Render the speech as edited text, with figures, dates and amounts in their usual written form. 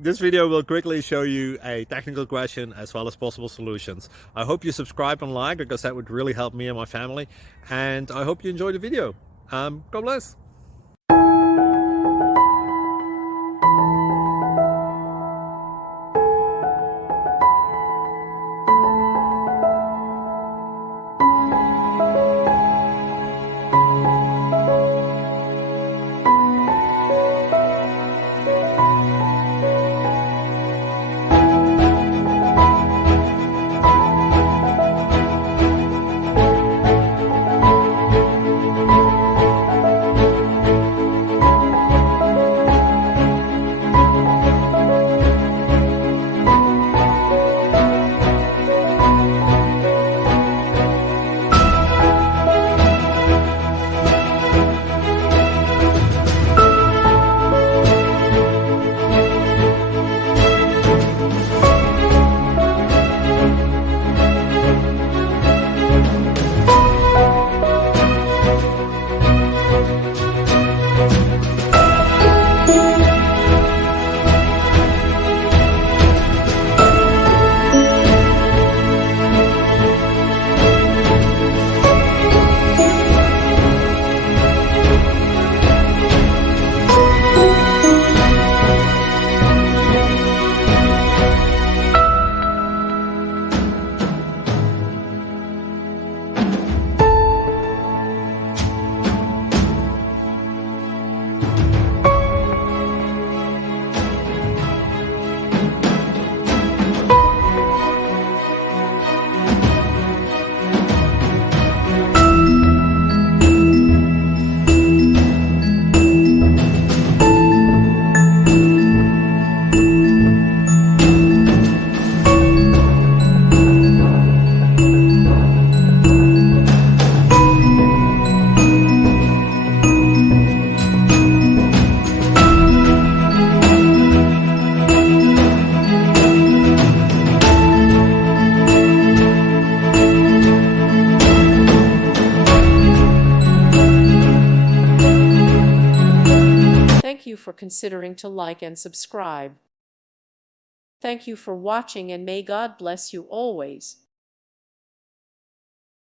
This video will quickly show you a technical question as well as possible solutions. I hope you subscribe and like, because that would really help me and my family. And I hope you enjoy the video. God bless. Thank you for considering to like and subscribe. Thank you for watching, and may God bless you always.